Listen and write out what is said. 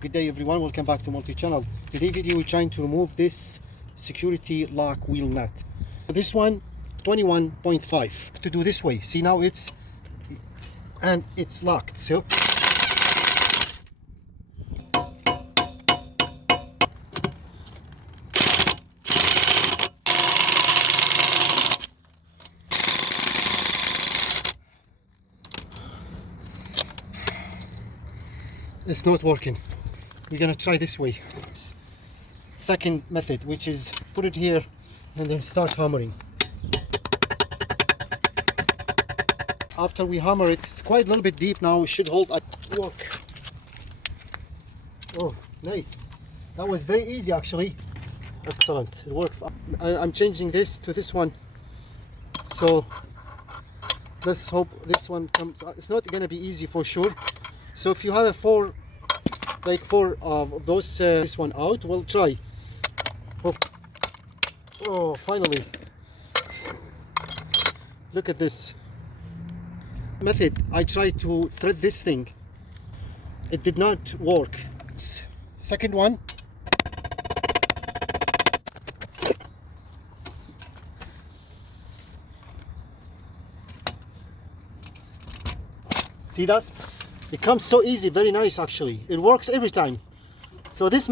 Good day everyone, welcome back to multi-channel. Today video we're trying to remove this security lock wheel nut. This one 21.5 to do this way. See now it's locked. So it's not working. We're gonna try this way. Second method, which is put it here and then start hammering. After we hammer it, it's quite a little bit deep now. We should hold at work. Oh, nice. That was very easy actually. Excellent. It worked. I'm changing this to this one. So let's hope this one comes. It's not gonna be easy for sure. So if you have a four of those, this one out, we'll try. Oh, finally. Look at this method. I tried to thread this thing. It did not work. Second one. See that? It comes so easy, very nice actually. It works every time. So this